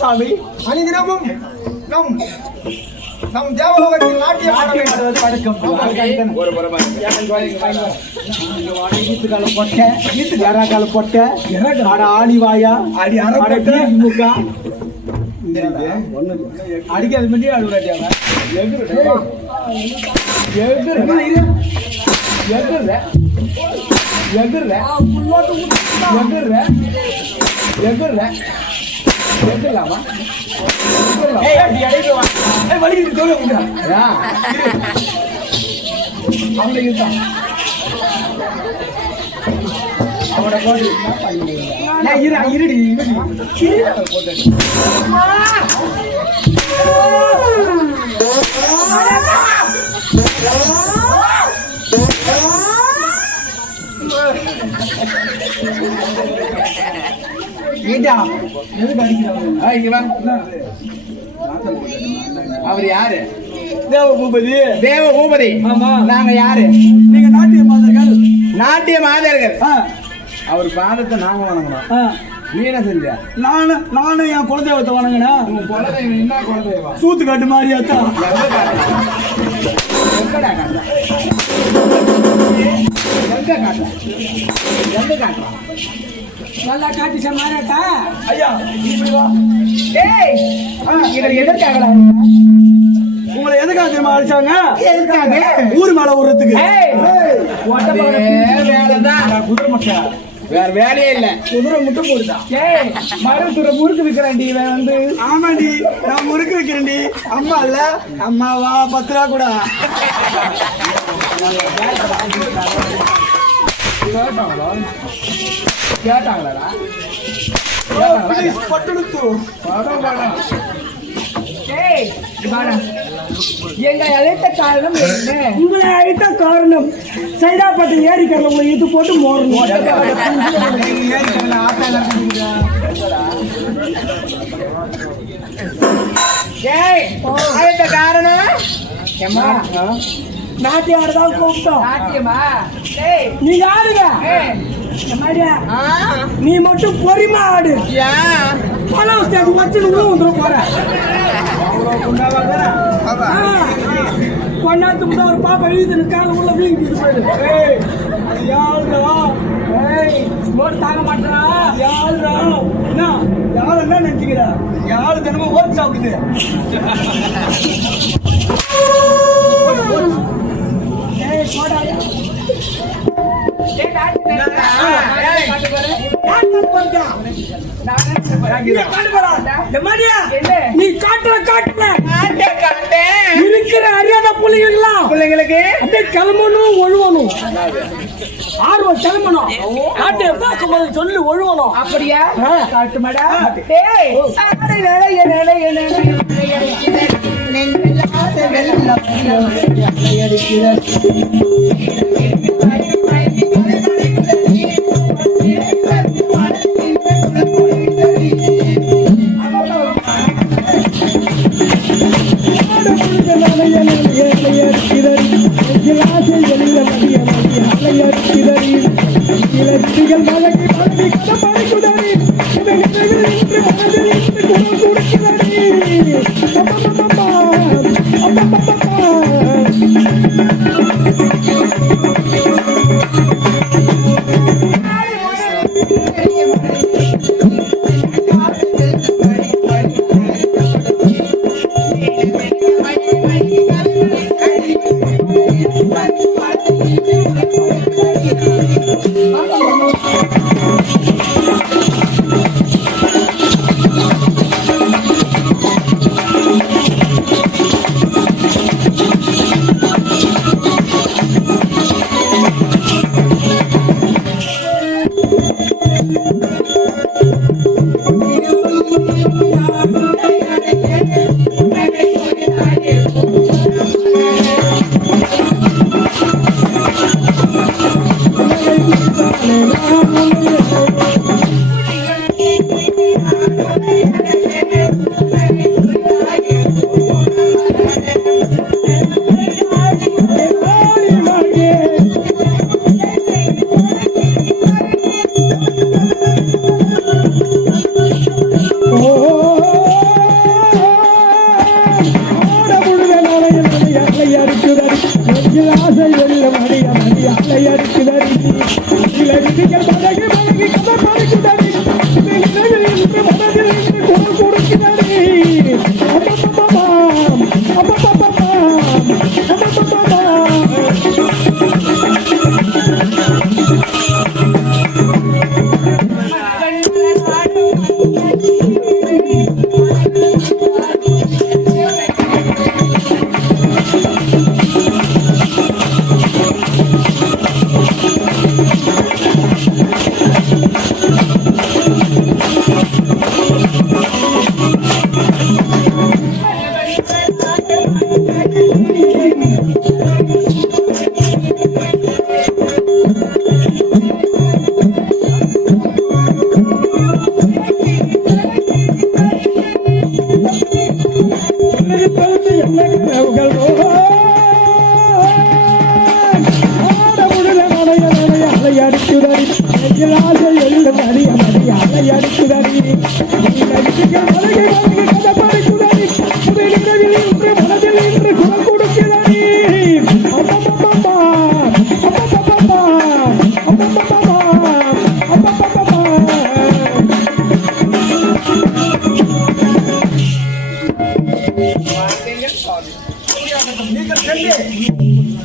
சாமி அனிதினமும் நம் தேவலோகத்தில் நாட்டியம் ஆடிவாயா அடிக்காது மண்டி அழுவாட்டியாங்க கேட்கலாமா வழி அவனோட போட்டு இருடி போட்டு அவர் யாரு? தேவபூபதி. தேவபூபதி. நாங்க யாரு? நீங்க நாட்டிய மாதர்கள். நாட்டிய மாதர்கள். அவர் பாதத்தை நாங்க வணங்கணும். நீ என்ன செஞ்ச? நானும் என் குலதெய்வத்தை வணங்கினேன். உன் குலதெய்வம் என்ன குலதெய்வம்? சூத்து காட்டு மாதிரியாத்தா. எங்கடா காட்டுற? எங்க காட்டுற? எங்க காட்டுற? நல்லா காட்டி சமாராட்டா. ஐயா இப்படி வா. ஏய் இத எதற்காகடா? உங்களை எதுக்காக தெரியுமா அடிச்சாங்க? எதுக்காக? ஊர் மேல ஊறதுக்கு. ஏய் வேலைதான். குதிரை மட்டை வேற வேலையே இல்ல. குதிரை முட்டை போடுதா? ஏய் மரத்துல முறுக்கு விக்கிறேன்டி. வந்து ஆமாடி நான் முறுக்கு விக்கிறேன்டி. அம்மா இல்ல அம்மாவா 10 ரூபா கூட. கேட்டாங்களா? பட்டுடுத்து எங்களை அழைத்த காரணம் என்ன? உங்களை அழைத்த காரணம் சைதாப்பட்டு ஏரிக்கரில் உங்களை இது போட்டு மோறணும். அழைத்த காரணம் நாட்டியாடுதான் கூப்பிட்டோம். நாட்டியமா? நீ ஆடுங்க, நீ மட்டும் பொறுமை ஆடு. பணம் ஸ்டேஜ் வச்சு வந்துடும் போற கொண்டாந்து ஒரு பாப்பா எழுதி கால உள்ள வீங்கிட்டு போயிடு. தாங்க மாட்டா யாருடா யாரு என்ன நினைச்சுக்கிற? யாரு தினமும் ஓட்டு சாப்பிடுது. நீ காட்டுற இருக்கிற அறியாத பிள்ளைங்களுக்கு அப்படியே கிளம்பணும் ஒழுவணும். ஆர்வம் கிளம்பணும். காட்டை பார்க்கும்போது சொல்லி ஒழுவணும். அப்படியா? காட்டு மாடா.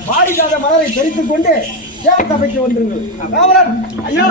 பாடிக்காத மலரை தெரித்துக் கொண்டு ஏன் சபைக்கு வந்துருங்கள். ஐயா